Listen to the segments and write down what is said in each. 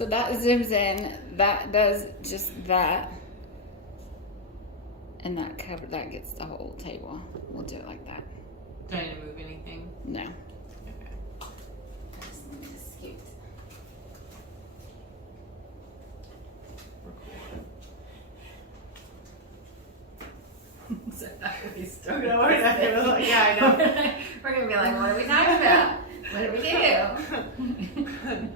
So that zooms in. That does just that. And that gets the whole table. We'll do it like that. Do I need to move anything? No. Okay. I just need to scoot. So we still Yeah, I know. We're gonna be like, what are we talking about? What do we do?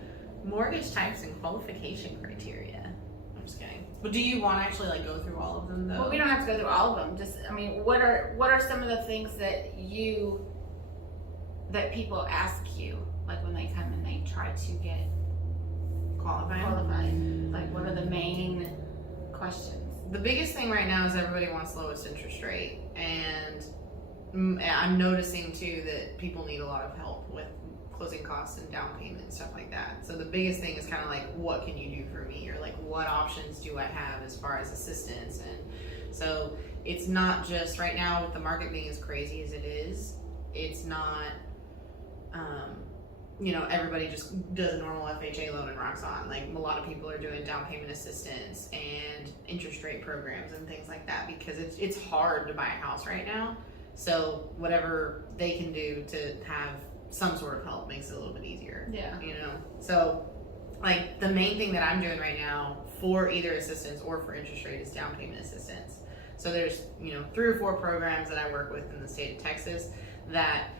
Mortgage types and qualification criteria. I'm just kidding. But do you want to actually like go through all of them though? Well, we don't have to go through all of them. Just, I mean, what are some of the things that people ask you, like when they come and they try to get qualified? Like, what are the main questions? The biggest thing right now is everybody wants lowest interest rate, and I'm noticing too that people need a lot of help with closing costs and down payment and stuff like that. So the biggest thing is kind of like, what can you do for me, or like what options do I have as far as assistance? And so it's not just right now with the market being as crazy as it is, it's not everybody just does a normal FHA loan and rocks on. Like, a lot of people are doing down payment assistance and interest rate programs and things like that, because it's hard to buy a house right now. So whatever they can do to have some sort of help makes it a little bit easier. Yeah. So like the main thing that I'm doing right now for either assistance or for interest rate is down payment assistance. So there's 3 or 4 programs that I work with in the state of Texas that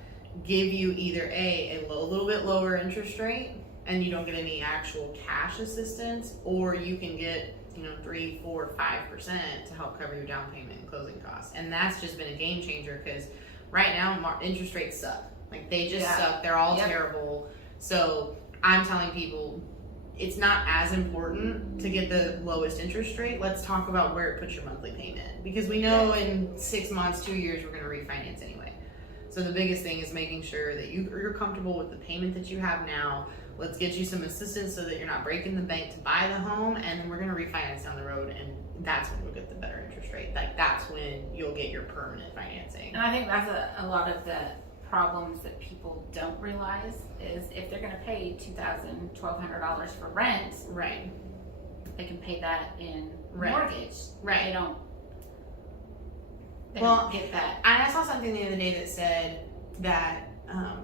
give you either a little bit lower interest rate and you don't get any actual cash assistance, or you can get 3, 4, 5% to help cover your down payment and closing costs. And that's just been a game changer, because right now interest rates suck. Like, they just suck. They're all terrible. So I'm telling people it's not as important to get the lowest interest rate. Let's talk about where it puts your monthly payment, because we know in 6 months, 2 years, we're going to refinance anyway. So the biggest thing is making sure that you're comfortable with the payment that you have now. Let's get you some assistance so that you're not breaking the bank to buy the home, and then we're going to refinance down the road, and that's when you'll get the better interest rate. Like, that's when you'll get your permanent financing. And I think that's a lot of the problems that people don't realize is if they're going to pay $2,000, $1,200 for rent, right, they can pay that in right. mortgage. Right. They don't get that. And I saw something the other day that said that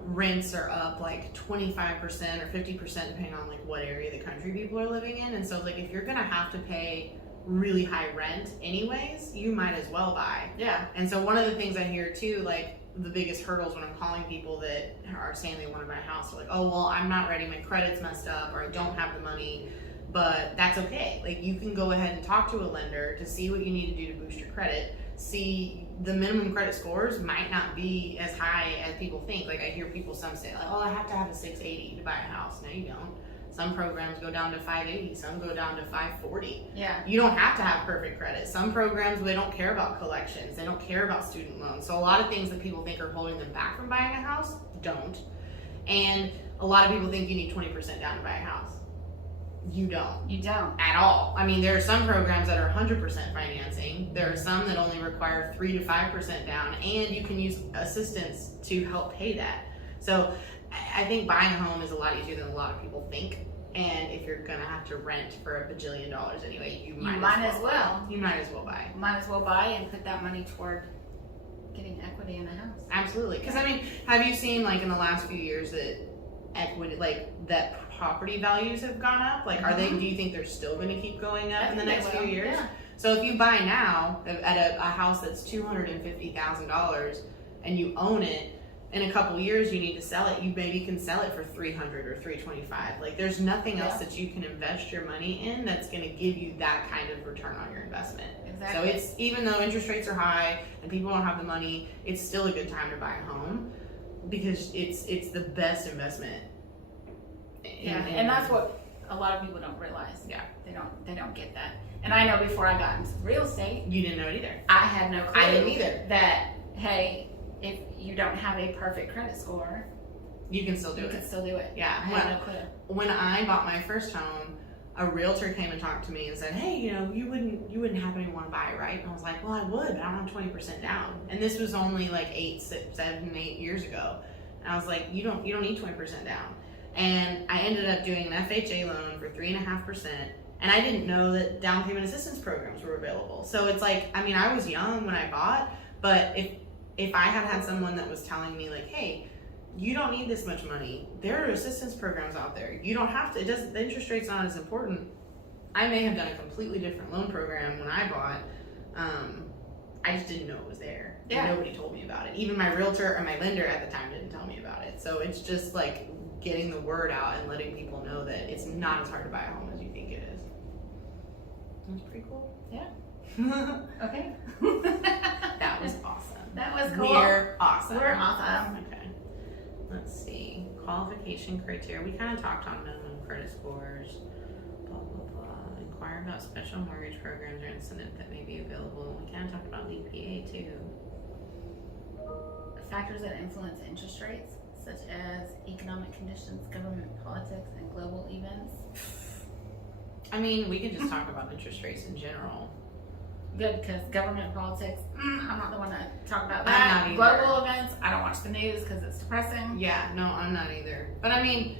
rents are up like 25% or 50% depending on like what area of the country people are living in. And so like, if you're gonna have to pay really high rent anyways, you might as well buy. Yeah. And so one of the things I hear too, like the biggest hurdles when I'm calling people that are saying they want to buy a house, they're like, oh well, I'm not ready, my credit's messed up, or I don't have the money. But that's okay. Like, you can go ahead and talk to a lender to see what you need to do to boost your credit. See, the minimum credit scores might not be as high as people think. Like, I hear some say, like, oh, I have to have a 680 to buy a house. No, you don't. Some programs go down to 580, some go down to 540. Yeah. You don't have to have perfect credit. Some programs, they don't care about collections. They don't care about student loans. So a lot of things that people think are holding them back from buying a house don't. And a lot of people think you need 20% down to buy a house. You don't. You don't. At all. I mean, there are some programs that are 100% financing. There are some that only require 3 to 5% down, and you can use assistance to help pay that. So I think buying a home is a lot easier than a lot of people think. And if you're gonna have to rent for $1 bajillion anyway, you might as well. You might as well buy. Might as well buy and put that money toward getting equity in the house. Absolutely. Because I mean, have you seen like in the last few years that equity, like that property values have gone up? Like, are they? Do you think they're still going to keep going up in the next few years? Yeah. So if you buy now at a house that's $250,000 and you own it, in a couple years you need to sell it. You maybe can sell it for $300 or $325. Like, there's nothing else that you can invest your money in that's going to give you that kind of return on your investment. Exactly. So it's, even though interest rates are high and people don't have the money, it's still a good time to buy a home, because it's the best investment. And that's what a lot of people don't realize. Yeah. They don't get that. And I know before I got into real estate, You didn't know it either. I had no clue. I didn't either. That, hey, if you don't have a perfect credit score, You can still do you it. can still do it. Yeah. I had no clue. When I bought my first home, a realtor came and talked to me and said, hey, you wouldn't happen to want to buy it, right? And I was like, well, I would, but I don't have 20% down. And this was only like 8 years ago. And I was like, you don't need 20% down. And I ended up doing an FHA loan for 3.5%. And I didn't know that down payment assistance programs were available. So it's like, I mean, I was young when I bought, but if I had someone that was telling me like, hey, you don't need this much money, there are assistance programs out there. You don't have to, the interest rate's not as important. I may have done a completely different loan program when I bought. I just didn't know it was there. Yeah. Nobody told me about it. Even my realtor or my lender at the time didn't tell me about it. So it's just like getting the word out and letting people know that it's not as hard to buy a home as you think it is. That's pretty cool. Yeah. Okay. That was awesome. That was cool. We're awesome. We're awesome. Okay. Let's see. Qualification criteria. We kind of talked on minimum credit scores. Blah, blah, blah. Inquire about special mortgage programs or incentives that may be available. We kind of talked about the EPA too. Factors that influence interest rates, such as economic conditions, government politics, and global events. I mean, we could just talk about interest rates in general. Good, because government politics, I'm not the one to talk about I'm that. not either. Global events, I don't watch the news because it's depressing. Yeah, no, I'm not either. But I mean,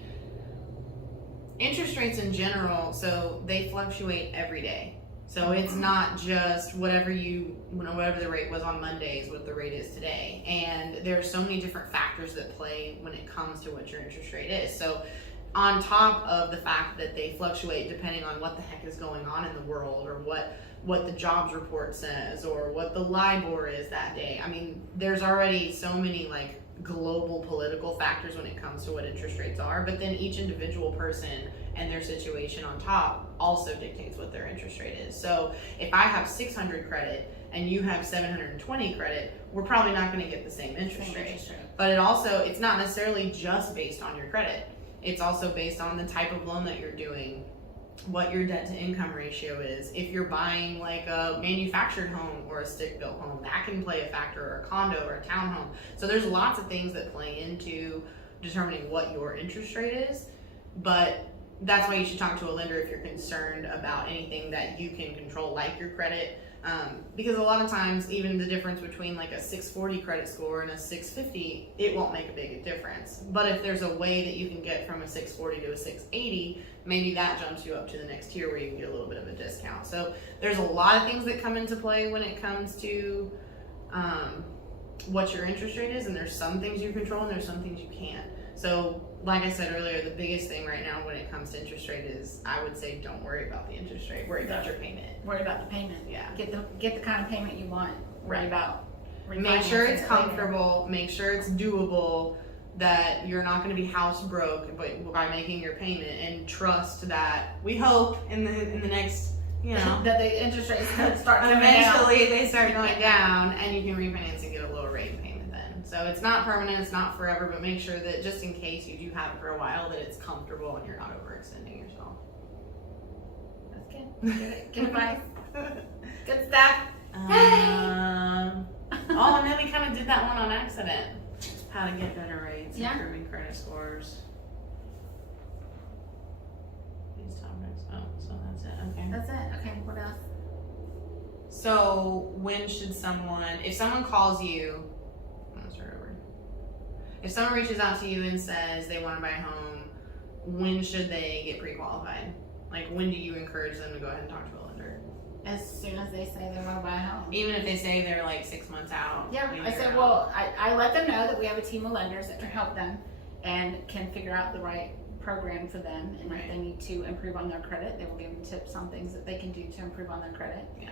interest rates in general, so they fluctuate every day. So it's not just whatever the rate was on Monday is what the rate is today. And there are so many different factors that play when it comes to what your interest rate is. So on top of the fact that they fluctuate depending on what the heck is going on in the world or what the jobs report says or what the LIBOR is that day. I mean, there's already so many like global political factors when it comes to what interest rates are, but then each individual person and their situation on top also dictates what their interest rate is. So if I have 600 credit and you have 720 credit, we're probably not going to get the same interest rate. But it's not necessarily just based on your credit. It's also based on the type of loan that you're doing, what your debt to income ratio is. If you're buying like a manufactured home or a stick built home, that can play a factor, or a condo or a townhome. So there's lots of things that play into determining what your interest rate is. But that's why you should talk to a lender if you're concerned about anything that you can control, like your credit. Because a lot of times, even the difference between like a 640 credit score and a 650, it won't make a big difference. But if there's a way that you can get from a 640 to a 680, maybe that jumps you up to the next tier where you can get a little bit of a discount. So there's a lot of things that come into play when it comes to what your interest rate is, and there's some things you control and there's some things you can't. So like I said earlier, the biggest thing right now when it comes to interest rate is, I would say, don't worry about the interest rate. Worry about your payment. Worry about the payment. Yeah. Get the kind of payment you want. Worry about Make sure it's refinancing comfortable. Make sure it's doable. That you're not going to be house broke by making your payment, and trust that we hope in the next, that the interest rates start coming eventually down. they start going down, and you can refinance and get a lower rate in payment then. So it's not permanent, it's not forever, but make sure that just in case you do have it for a while, that it's comfortable and you're not overextending yourself. That's good. Good advice. Good stuff. And then we kind of did that one on accident. How to get better rates, Yeah. improving credit scores. These topics. Oh, so that's it. Okay. That's it. Okay, what else? So when should if someone calls you, I'm gonna start over. If someone reaches out to you and says they want to buy a home, when should they get pre-qualified? Like, when do you encourage them to go ahead and talk to a lender? As soon as they say they want to buy a home. Even if they say they're like 6 months out. Yeah, I said, well, I let them know that we have a team of lenders that can help them and can figure out the right program for them. And if they need to improve on their credit, they will give them tips on things that they can do to improve on their credit. Yeah.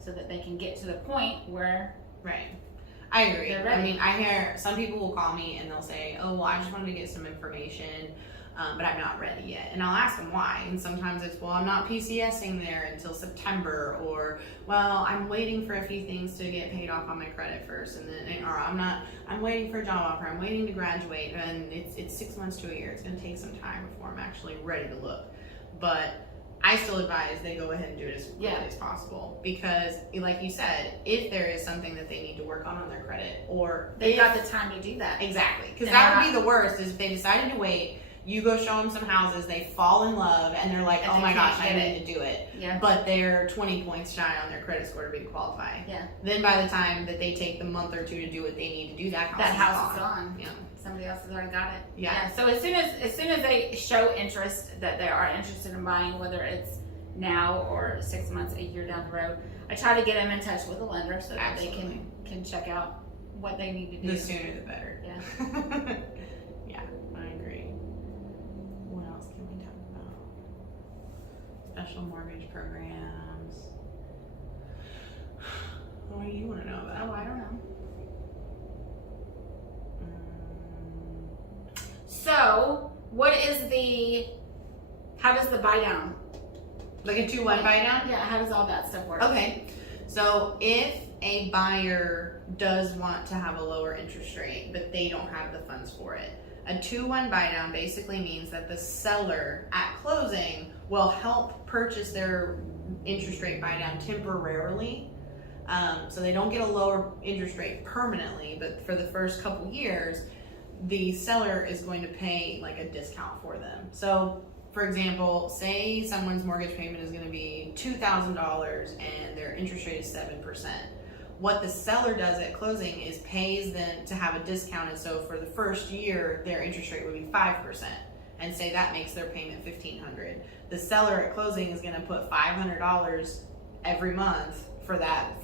So that they can get to the point where. Right. I agree. They're ready. I mean, I hear some people will call me and they'll say, oh, well, I just wanted to get some information. But I'm not ready yet. And I'll ask them why. And sometimes it's, well, I'm not PCSing there until September, or, well, I'm waiting for a few things to get paid off on my credit first, and then, or I'm waiting for a job offer, I'm waiting to graduate, and it's 6 months to a year. It's gonna take some time before I'm actually ready to look. But I still advise they go ahead and do it as quickly as possible, because like you said, if there is something that they need to work on their credit, or They got the time to do that. Exactly. Because that would be the worst, is if they decided to wait, you go show them some houses, they fall in love, and they're like, oh my gosh, I need to do it. Yeah. But they're 20 points shy on their credit score to be qualified. Yeah. Then by the time that they take the month or two to do what they need to do, that house is gone. Yeah. somebody else has already got it. Yeah. So as soon as they show interest that they are interested in buying, whether it's now or 6 months, a year down the road, I try to get them in touch with a lender so that they can check out what they need to do. The sooner the better. Yeah. Yeah, I agree. What else can we talk about? Special mortgage programs. What do you want to know about? Oh, I don't know. So, how does the buy down? Like a 2-1 buy down? Yeah, how does all that stuff work? Okay, so if a buyer does want to have a lower interest rate, but they don't have the funds for it, a 2-1 buy down basically means that the seller at closing will help purchase their interest rate buy down temporarily. So they don't get a lower interest rate permanently, but for the first couple years, the seller is going to pay like a discount for them. So for example, say someone's mortgage payment is going to be $2,000 and their interest rate is 7%. What the seller does at closing is pays them to have a discount, and so for the first year, their interest rate would be 5%, and say that makes their payment $1,500. The seller at closing is going to put $500 every month for that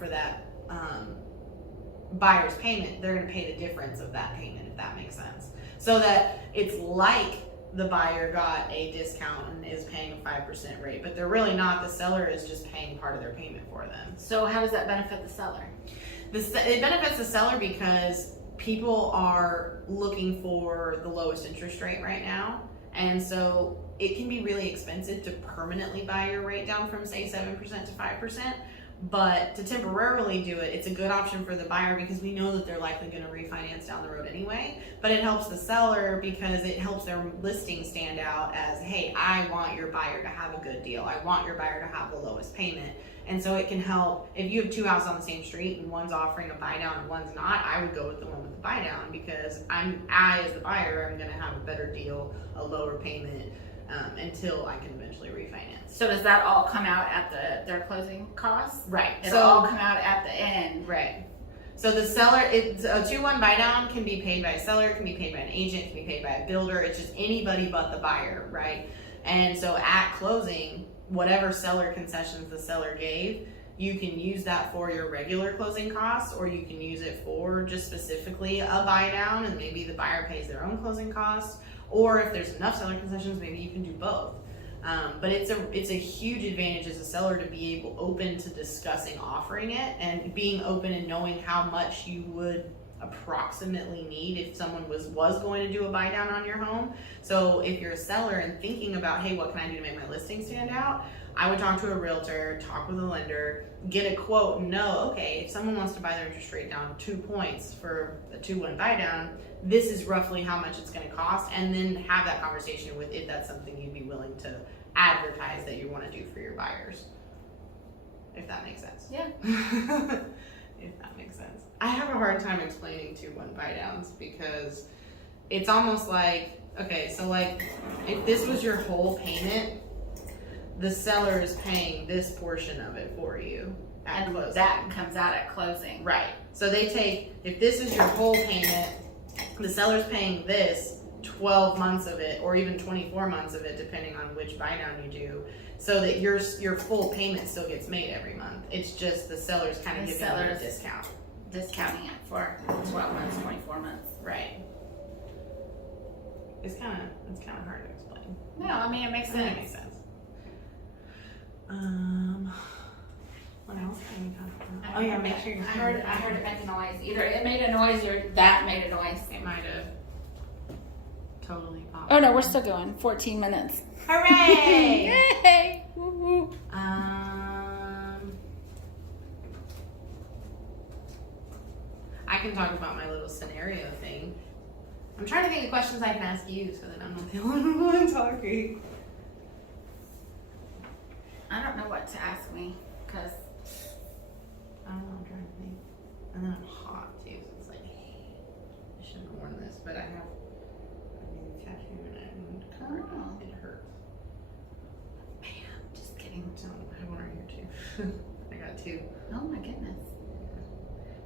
buyer's payment. They're going to pay the difference of that payment, if that makes sense. So that it's like the buyer got a discount and is paying a 5% rate, but they're really not. The seller is just paying part of their payment for them. So how does that benefit the seller? It benefits the seller because people are looking for the lowest interest rate right now, and so it can be really expensive to permanently buy your rate down from say 7% to 5%. But to temporarily do it, it's a good option for the buyer because we know that they're likely going to refinance down the road anyway. But it helps the seller because it helps their listing stand out as, hey, I want your buyer to have a good deal. I want your buyer to have the lowest payment. And so it can help. If you have two houses on the same street and one's offering a buy down and one's not, I would go with the one with the buy down because I as the buyer, I'm going to have a better deal, a lower payment, until I can eventually refinance. So does that all come out at their closing costs? Right. It'll all come out at the end. Right. So the seller, a 2-1 buy down can be paid by a seller, can be paid by an agent, can be paid by a builder. It's just anybody but the buyer, right? And so at closing, whatever seller concessions the seller gave, you can use that for your regular closing costs, or you can use it for just specifically a buy down, and maybe the buyer pays their own closing costs. Or if there's enough seller concessions, maybe you can do both. But it's a huge advantage as a seller to be open to discussing offering it and being open and knowing how much you would approximately need if someone was going to do a buy down on your home. So if you're a seller and thinking about, hey, what can I do to make my listing stand out? I would talk to a realtor, talk with a lender, get a quote, and know, okay, if someone wants to buy their interest rate down 2 points for a 2-1 buy down, this is roughly how much it's going to cost, and then have that conversation with if that's something you'd be willing to advertise that you want to do for your buyers. If that makes sense. Yeah. If that makes sense. I have a hard time explaining 2-1 buy downs because it's almost like, okay, so like if this was your whole payment, the seller is paying this portion of it for you at And closing. that comes out at closing. Right. So they take, if this is your whole payment, the seller's paying this 12 months of it, or even 24 months of it, depending on which buy down you do, so that your full payment still gets made every month. It's just the seller's kind of giving you a discount. Discounting it for 12 months, 24 months. Right. It's kind of hard to explain. No, I mean, it makes I think sense. it makes sense. What else can we talk about? Oh yeah, make sure you. I heard it make a noise. Either it made a noise or that made a noise. It might have totally popped. Oh no, we're still going. 14 minutes. Hooray! Yay! Woo-woo. I can talk about my little scenario thing. I'm trying to think of questions I can ask you so that I'm not the only one talking. I don't know what to ask me because I don't know, I'm trying to think. And then I'm hot too, so it's like, I shouldn't have worn this, but I have a new tattoo and it hurts. man, just kidding. So I have one right here too. I got two. Oh my goodness.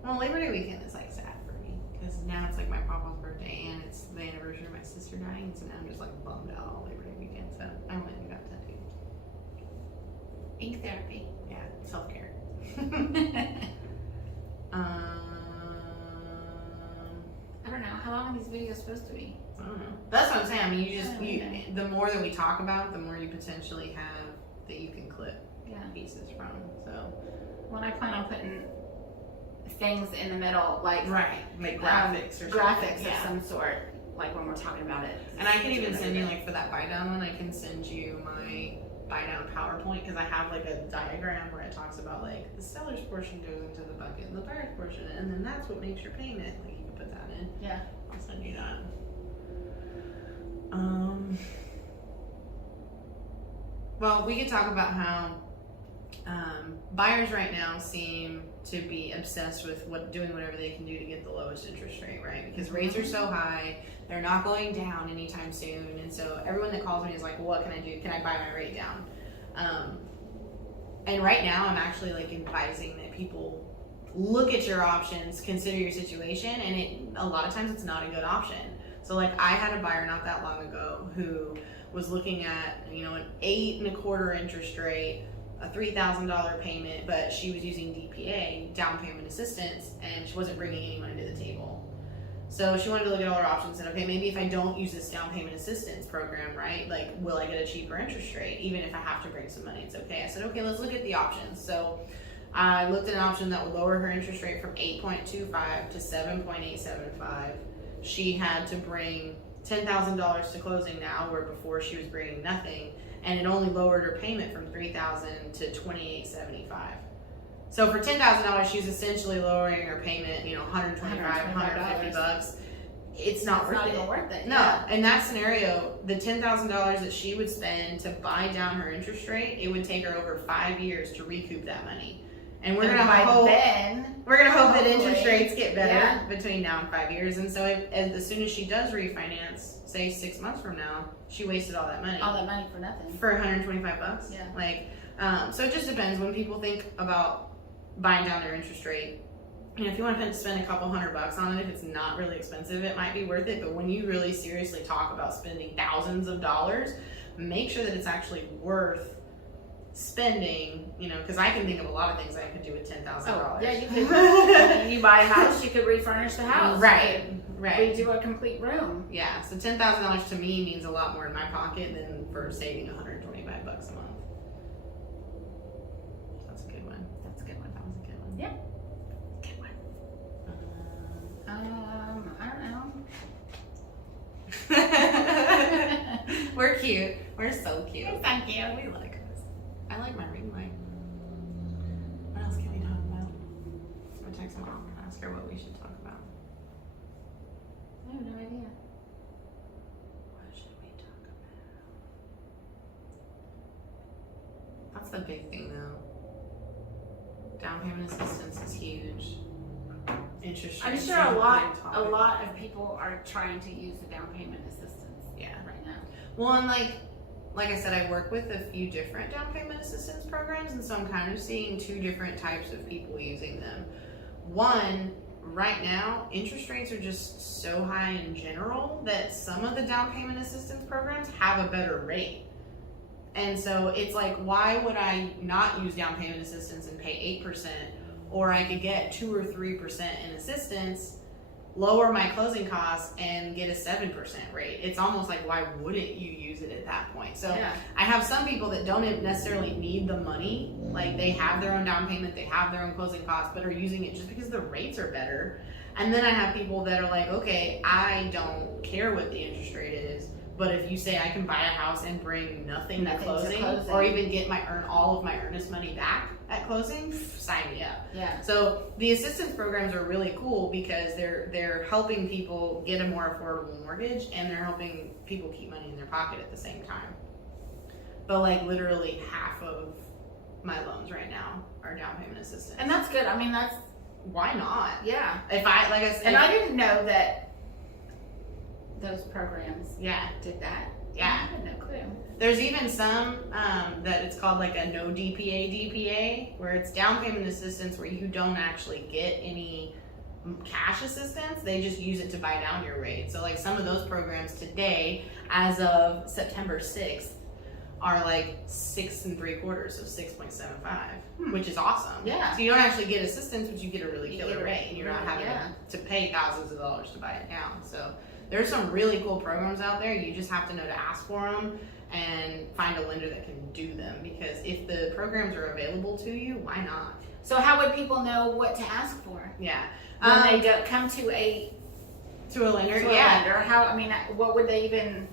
Well, Labor Day weekend is like sad for me because now it's like my papa's birthday, and it's the anniversary of my sister dying, so now I'm just like bummed out all Labor Day weekend. So I went and got tattooed. Ink therapy. Yeah, self-care. I don't know. How long are these videos supposed to be? I don't know. That's what I'm saying. I mean, the more that we talk about it, the more you potentially have that you can clip pieces from. So, well, I plan on putting things in the middle, like graphics or graphics of some sort, like when we're talking about it. And I can even send you, like, for that buy down one, I can send you my buy down PowerPoint, because I have like a diagram where it talks about like the seller's portion goes into the bucket and the buyer's portion, and then that's what makes your payment. Like, you can put that in. Yeah, I'll send you that. Well, we could talk about how buyers right now seem to be obsessed with doing whatever they can do to get the lowest interest rate, right? Because rates are so high, they're not going down anytime soon, and so everyone that calls me is like, well, what can I do? Can I buy my rate down? And right now, I'm actually like advising that people look at your options, consider your situation, and a lot of times it's not a good option. So like, I had a buyer not that long ago who was looking at, an 8.25% interest rate, a $3,000 payment, but she was using DPA, down payment assistance, and she wasn't bringing any money to the table. So she wanted to look at all her options and, okay, maybe if I don't use this down payment assistance program, right, like, will I get a cheaper interest rate? Even if I have to bring some money, it's okay. I said, okay, let's look at the options. So I looked at an option that would lower her interest rate from 8.25 to 7.875. She had to bring $10,000 to closing now, where before she was bringing nothing, and it only lowered her payment from $3,000 to $2,875. So for $10,000, she's essentially lowering her payment, $125, $150. It's not worth it. Even worth it. No, Yeah. in that scenario, the $10,000 that she would spend to buy down her interest rate, it would take her over 5 years to recoup that money. And we're gonna hope that interest rates get better between now and 5 years. And so as soon as she does refinance, say 6 months from now, she wasted all that money. All that money for nothing. For $125. Yeah. So it just depends. When people think about buying down their interest rate, if you want to spend a couple $100 on it, if it's not really expensive, it might be worth it. But when you really seriously talk about spending thousands of dollars, make sure that it's actually worth spending, because I can think of a lot of things I could do with $10,000. Oh, yeah, you could. You buy a house, you could refurnish the house. Right. Redo a complete room. Yeah, so $10,000 to me means a lot more in my pocket than for saving $125 a month. That's a good one. That's a good one. That was a good one. Yeah. Good one. I don't know. We're cute. We're so cute. Thank you. We like us. I like my ring light. What else can we talk about? I'm gonna text my mom and ask her what we should talk about. I have no idea. What should we talk about? That's the big thing, though. Down payment assistance is huge. Interest I'm rates sure are a big lot topic. of people are trying to use the down payment assistance. Yeah. Right now. Well, and like I said, I work with a few different down payment assistance programs, and so I'm kind of seeing two different types of people using them. One, right now, interest rates are just so high in general that some of the down payment assistance programs have a better rate. And so it's like, why would I not use down payment assistance and pay 8%, or I could get 2 or 3% in assistance, lower my closing costs, and get a 7% rate? It's almost like, why wouldn't you use it at that point? So Yeah. I have some people that don't necessarily need the money, like they have their own down payment, they have their own closing costs, but are using it just because the rates are better. And then I have people that are like, okay, I don't care what the interest rate is, but if you say I can buy a house and bring nothing to closing, or even get all of my earnest money back at closing, sign me up. Yeah. So the assistance programs are really cool because they're helping people get a more affordable mortgage, and they're helping people keep money in their pocket at the same time. But like literally half of my loans right now are down payment assistance. And that's good. I mean, that's, why not? yeah. If I, like I said, And I didn't know that those programs yeah, did that. yeah. I had no clue. There's even some that it's called like a no DPA, where it's down payment assistance where you don't actually get any cash assistance. They just use it to buy down your rate. So like some of those programs today, as of September 6th, are like 6 3/4, so 6.75, which is awesome. Yeah. So you don't actually get assistance, but you get a really You killer get a rate, and you're not having yeah. to pay thousands of dollars to buy it down. So there's some really cool programs out there. You just have to know to ask for them and find a lender that can do them, because if the programs are available to you, why not? So how would people know what to ask for Yeah. when they go come to a lender? to a Yeah. lender? How, I mean, what would they even?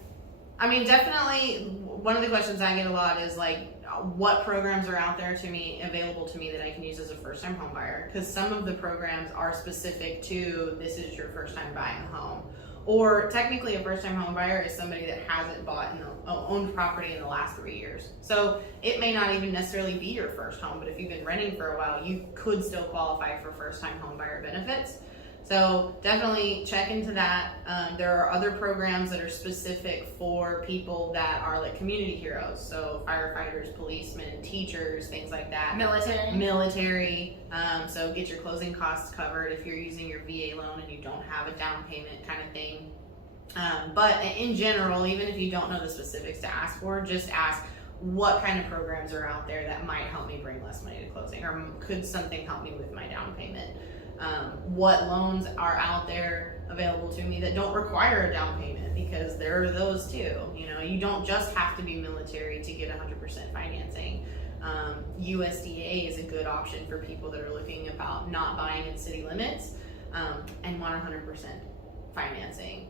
I mean, definitely one of the questions I get a lot is like, what programs are out there available to me that I can use as a first-time home buyer? Because some of the programs are specific to this is your first time buying a home. Or technically a first-time home buyer is somebody that hasn't bought and owned property in the last 3 years. So it may not even necessarily be your first home, but if you've been renting for a while, you could still qualify for first-time home buyer benefits. So definitely check into that. There are other programs that are specific for people that are like community heroes. So firefighters, policemen, teachers, things like that. Military. So get your closing costs covered if you're using your VA loan and you don't have a down payment kind of thing. But in general, even if you don't know the specifics to ask for, just ask what kind of programs are out there that might help me bring less money to closing, or could something help me with my down payment? What loans are out there available to me that don't require a down payment, because there are those too. You know, you don't just have to be military to get 100% financing. USDA is a good option for people that are looking about not buying in city limits and want 100% financing.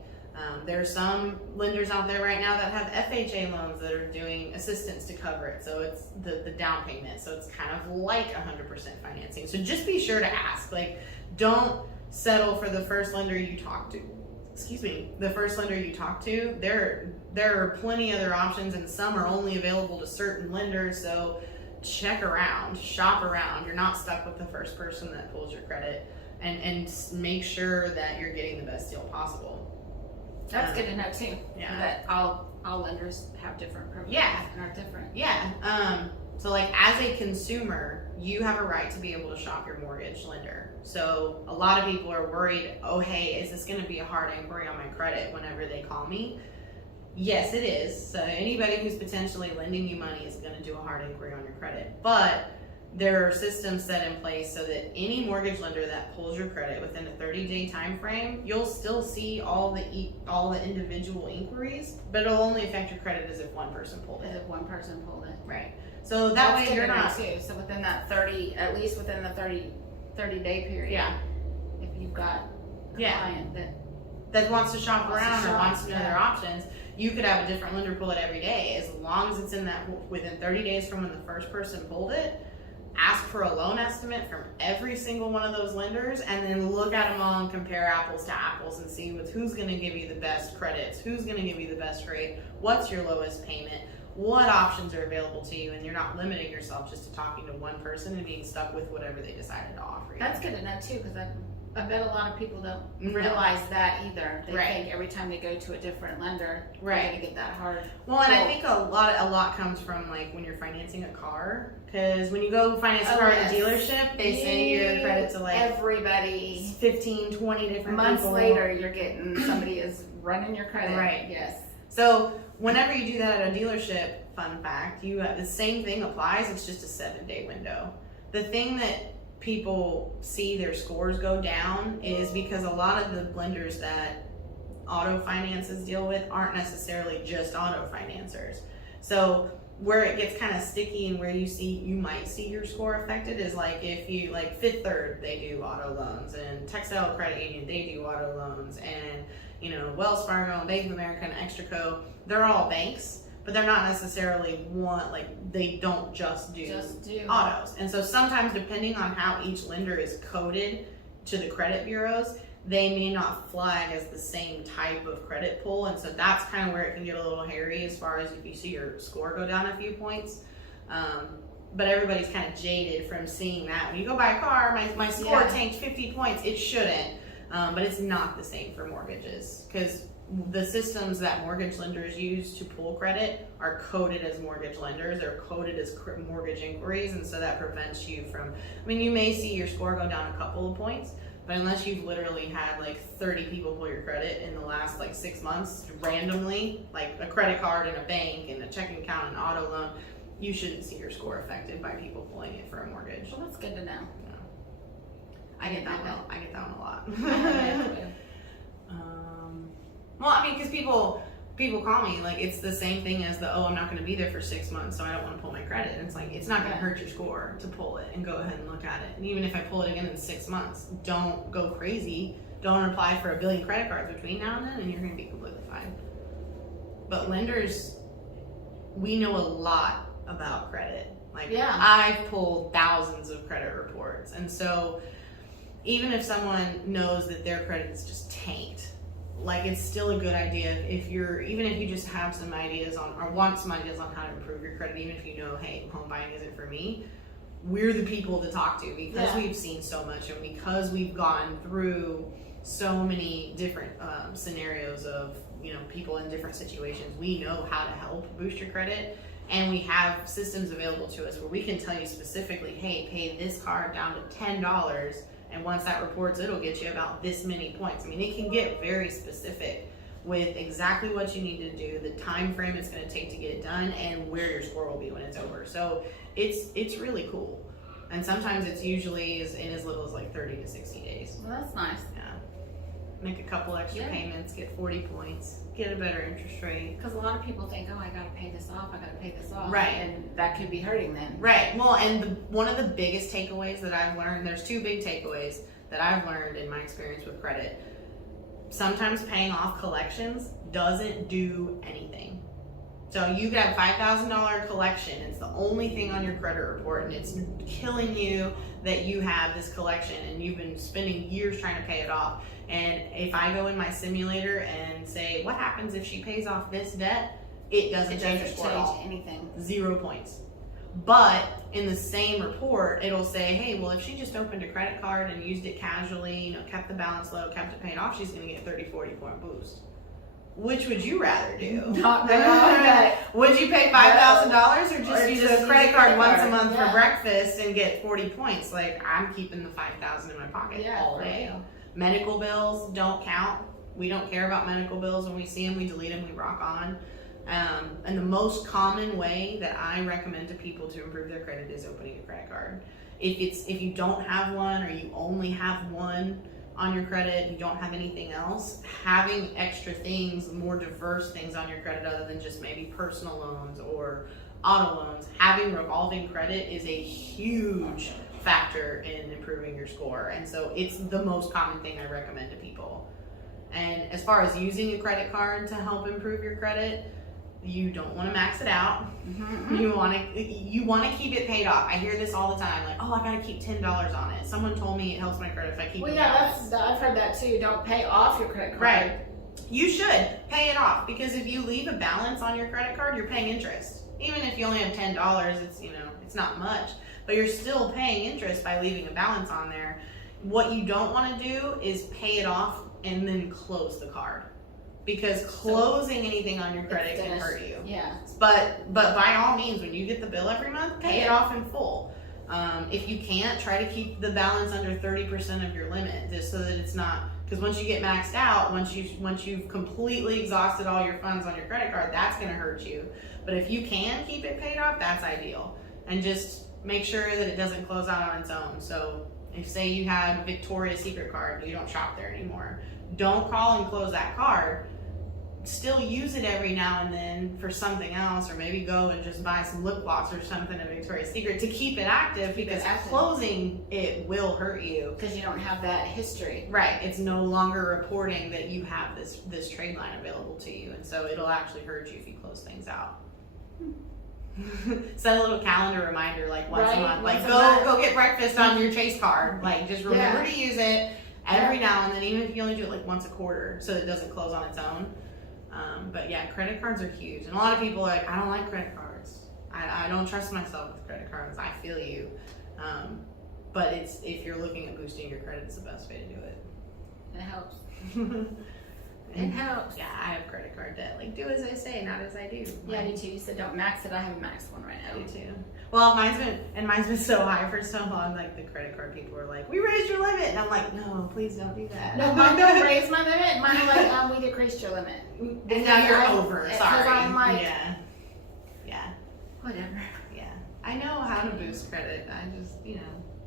There are some lenders out there right now that have FHA loans that are doing assistance to cover it. So it's the down payment. So it's kind of like 100% financing. So just be sure to ask. Like, don't settle for the first lender you talk to. The first lender you talk to. There are plenty other options, and some are only available to certain lenders. So check around, shop around. You're not stuck with the first person that pulls your credit, and make sure that you're getting the best deal possible. That's good to know too. Yeah. That all lenders have different programs. Yeah. And are different. Yeah. So like as a consumer, you have a right to be able to shop your mortgage lender. So a lot of people are worried, oh, hey, is this going to be a hard inquiry on my credit whenever they call me? Yes, it is. So anybody who's potentially lending you money is going to do a hard inquiry on your credit. But there are systems set in place so that any mortgage lender that pulls your credit within a 30-day time frame, you'll still see all the individual inquiries, but it'll only affect your credit as if one person pulled it. As if one person pulled it. Right. So that way you're not too. So within that 30, at least within the 30-day period. Yeah. If you've got a client that wants to shop around or wants to know yeah. their options, you could have a different lender pull it every day, as long as it's in that within 30 days from when the first person pulled it. Ask for a loan estimate from every single one of those lenders, and then look at them all and compare apples to apples and see who's going to give you the best credits, who's going to give you the best rate, what's your lowest payment, what options are available to you, and you're not limiting yourself just to talking to one person and being stuck with whatever they decided to offer you. That's good to know too, because I bet a lot of people don't realize that either. They think every time they go to a different lender, they're going to get that hard. Well, and I think a lot comes from like when you're financing a car, because when you go finance a car at a dealership, they send your credit to like everybody 15, 20 different months people. later. You're getting somebody is running your credit. Right. Yes. So whenever you do that at a dealership, fun fact, you have the same thing applies. It's just a 7-day window. The thing that people see their scores go down is because a lot of the lenders that auto finances deal with aren't necessarily just auto financers. So where it gets kind of sticky and where you might see your score affected is like if you like Fifth Third, they do auto loans, and Textile Credit Union, they do auto loans, and Wells Fargo and Bank of America and Extraco, they're all banks, but they're not necessarily they don't just do autos. And so sometimes, depending on how each lender is coded to the credit bureaus, they may not flag as the same type of credit pull. And so that's kind of where it can get a little hairy as far as if you see your score go down a few points. But everybody's kind of jaded from seeing that. When you go buy a car, my score tanked 50 points. It shouldn't, but it's not the same for mortgages, because the systems that mortgage lenders use to pull credit are coded as mortgage lenders. They're coded as mortgage inquiries, and so that prevents you from, you may see your score go down a couple of points, But unless you've literally had like 30 people pull your credit in the last like 6 months randomly, like a credit card and a bank and a checking account and auto loan, you shouldn't see your score affected by people pulling it for a mortgage. Well, that's good to know. Yeah. I get that one. I get that one a lot. Well, I mean, because people call me like it's the same thing as I'm not going to be there for 6 months, so I don't want to pull my credit. And it's like it's not going to hurt your score to pull it and go ahead and look at it. And even if I pull it again in 6 months, don't go crazy. Don't apply for a billion credit cards between now and then, and you're going to be completely fine. But lenders, we know a lot about credit. Like I've pulled thousands of credit reports, and so even if someone knows that their credit is just tanked, like it's still a good idea even if you just have some ideas on or want some ideas on how to improve your credit, even if you know, hey, home buying isn't for me, we're the people to talk to because we've seen so much and because we've gone through so many different scenarios of people in different situations. We know how to help boost your credit, and we have systems available to us where we can tell you specifically, hey, pay this card down to $10. And once that reports, it'll get you about this many points. I mean, it can get very specific with exactly what you need to do, the time frame it's going to take to get it done, and where your score will be when it's over. So it's really cool. And sometimes it's usually in as little as like 30 to 60 days. Well, that's nice. Yeah. Make a couple extra payments, get 40 points, get a better interest rate. Because a lot of people think, I got to pay this off, Right. And that could be hurting them. Right. Well, and one of the biggest takeaways that I've learned, there's two big takeaways that I've learned in my experience with credit. Sometimes paying off collections doesn't do anything. So you could have $5,000 collection. It's the only thing on your credit report, and it's killing you that you have this collection and you've been spending years trying to pay it off. And if I go in my simulator and say, what happens if she pays off this debt? It doesn't change your score at all. Anything. 0 points. But in the same report, it'll say, hey, well, if she just opened a credit card and used it casually, kept the balance low, kept it paid off, she's going to get a 30, 40 point boost. Which would you rather do? Not that. Would you pay $5,000 or just use a credit card once a month for Yeah. breakfast and get 40 points? Like, I'm keeping the $5,000 in my pocket all day. Medical bills don't count. We don't care about medical bills. When we see them, we delete them, we rock on. And the most common way that I recommend to people to improve their credit is opening a credit card. If you don't have one or you only have one on your credit, you don't have anything else, having extra things, more diverse things on your credit other than just maybe personal loans or auto loans, having revolving credit is a huge factor in improving your score. And so it's the most common thing I recommend to people. And as far as using a credit card to help improve your credit, you don't want to max it out. Mm-hmm. You want to keep it paid off. I hear this all the time, like, oh, I got to keep $10 on it. Someone told me it helps my credit if I keep it. I've heard that too. Don't pay off your credit card. Right. You should pay it off, because if you leave a balance on your credit card, you're paying interest. Even if you only have $10, it's not much, but you're still paying interest by leaving a balance on there. What you don't want to do is pay it off and then close the card, because closing anything on your credit can hurt you. Yeah. But by all means, when you get the bill every month, pay it off in full. If you can't, try to keep the balance under 30% of your limit, just so that it's not, because once you get maxed out, once you've completely exhausted all your funds on your credit card, that's going to hurt you. But if you can keep it paid off, that's ideal. And just make sure that it doesn't close out on its own. So if, say, you had a Victoria's Secret card, but you don't shop there anymore, don't call and close that card. Still use it every now and then for something else, or maybe go and just buy some lip gloss or something at Victoria's Secret to keep it active, because closing it will hurt you. Because you don't have that history. Right. It's no longer reporting that you have this trade line available to you, and so it'll actually hurt you if you close things out. Set a little calendar reminder, like once a month, like go get breakfast on your Chase card. Like, just remember to use it every now and then, even if you only do it like once a quarter, so it doesn't close on its own. But yeah, credit cards are huge. And a lot of people are like, I don't like credit cards. I don't trust myself with credit cards. I feel you. But if you're looking at boosting your credit, it's the best way to do it. It helps. It helps. Yeah, I have credit card debt. Like, do as I say, not as I do. Yeah, I do too. You said don't max it. I have a max one right I now. do too. Well, mine's been so high for so long. Like, the credit card people are like, we raised your limit. And I'm like, no, please don't do that. No, mine don't raise my limit. Mine are like, we decreased your limit. And now you're over. Sorry. Because I'm like, yeah. Whatever. Yeah. I know how to boost credit. I just,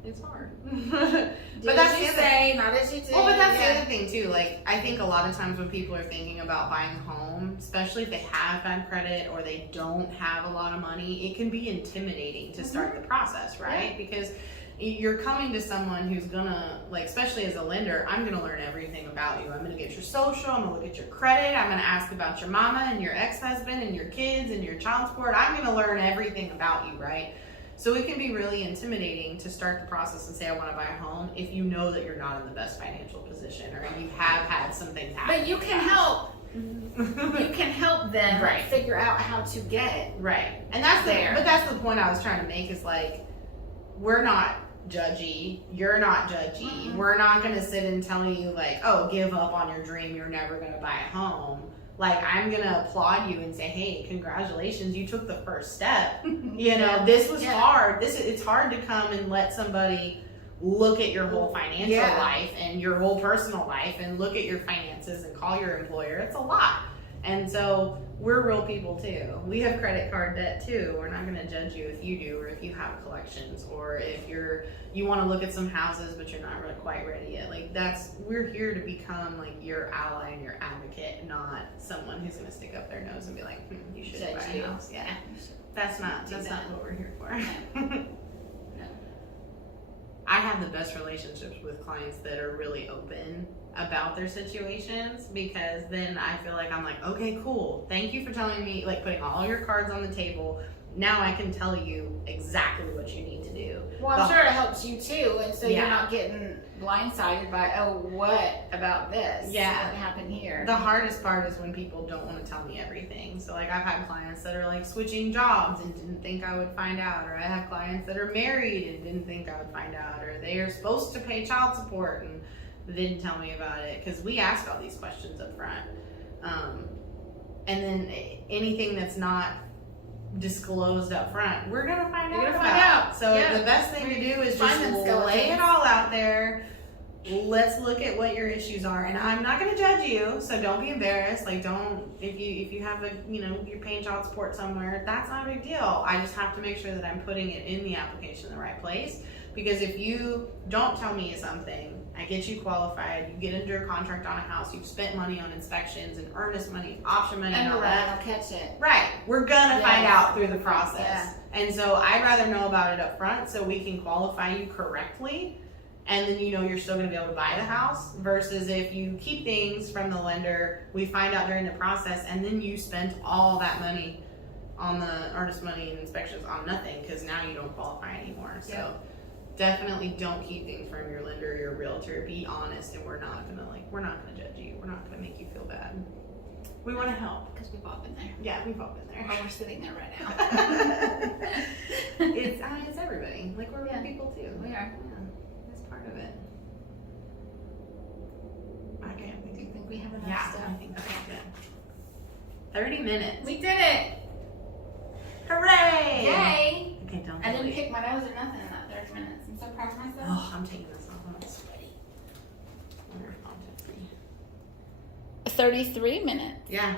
it's hard. But that's you say, not as you do. Well, but that's the other thing too. Like, I think a lot of times when people are thinking about buying a home, especially if they have bad credit or they don't have a lot of money, it can be intimidating to start the process, right? Yeah. Because you're coming to someone who's gonna, like, especially as a lender, I'm gonna learn everything about you. I'm gonna get your social, I'm gonna look at your credit, I'm gonna ask about your mama and your ex-husband and your kids and your child support. I'm gonna learn everything about you, right? So it can be really intimidating to start the process and say, I want to buy a home if you know that you're not in the best financial position or you have had some things happen. But you can help. You can help them figure out how to get right. And that's there. But that's the point I was trying to make is like, we're not judgy. You're not judgy. We're not going to sit and tell you like, oh, give up on your dream. You're never going to buy a home. Like, I'm going to applaud you and say, hey, congratulations, you took the first step. This was hard. It's hard to come and let somebody look at your whole financial life and your whole personal life and look at your finances and call your employer. It's a lot. And so we're real people too. We have credit card debt too. We're not going to judge you if you do or if you have collections or if you want to look at some houses but you're not really quite ready yet. Like, we're here to become like your ally and your advocate, not someone who's going to stick up their nose and be like, you should buy a house. Yeah. That's not what we're here for. I have the best relationships with clients that are really open about their situations, because then I feel like I'm like, okay, cool. Thank you for telling me, like, putting all your cards on the table. Now I can tell you exactly what you need to do. Well, I'm sure it helps you too, and so you're not getting blindsided by, oh, what about this? Yeah. What happened here? The hardest part is when people don't want to tell me everything. So, like, I've had clients that are, like, switching jobs and didn't think I would find out. Or I have clients that are married and didn't think I would find out. Or they are supposed to pay child support and didn't tell me about it. Because we ask all these questions up front. And then anything that's not disclosed up front, we're gonna find out. So the best thing to do is just lay it all out there. Let's look at what your issues are, and I'm not gonna judge you, so don't be embarrassed. Like, don't, if you have you're paying child support somewhere, that's not a big deal. I just have to make sure that I'm putting it in the application in the right place, because if you don't tell me something, I get you qualified, you get under a contract on a house, you've spent money on inspections and earnest money, option money, and all that. I'll catch it. Right. We're gonna find out through the process. And so I'd rather know about it up front so we can qualify you correctly, and then you're still gonna be able to buy the house, versus if you keep things from the lender, we find out during the process, and then you spent all that money on the earnest money and inspections on nothing, because now you don't qualify anymore. So definitely don't keep things from your lender or your realtor. Be honest, and we're not gonna judge you. We're not gonna make you feel bad. We want to help, because we've all been there. Yeah, we've all been there. Or we're sitting there right now. It's everybody. Like, we're real people too. We are. Yeah, that's part of it. Okay, Do you think we have enough yeah, stuff? I think that's good. 30 minutes. We did it! Hooray! Yay! Okay, don't. I didn't pick my nose or nothing in that 30 minutes. I'm so proud of myself. Oh, I'm taking this off. I'm sweaty. I wonder if I'll just see. 33 minutes. Yeah,